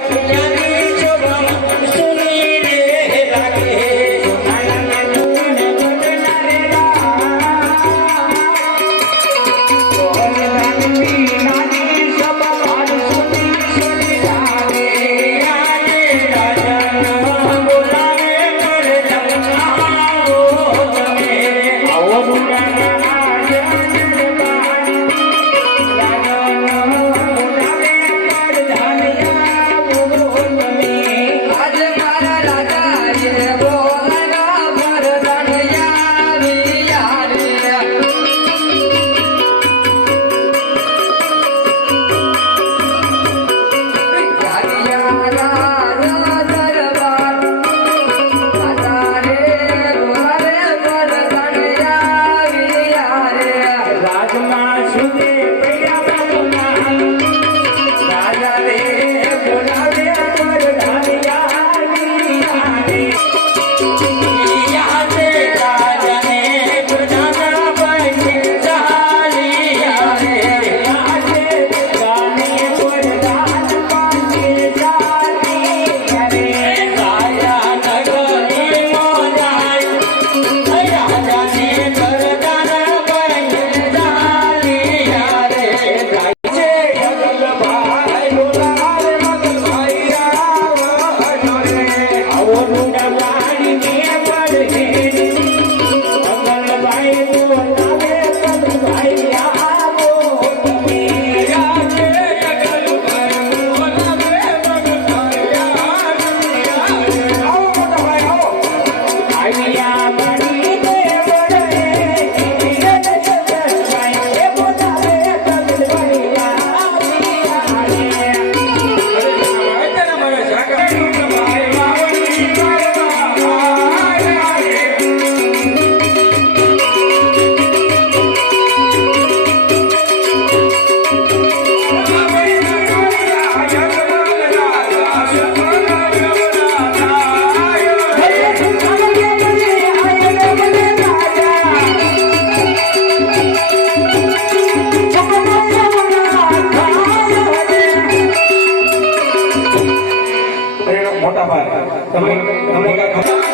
Yeah. મોટા ભાઈ તમે તમે તમારી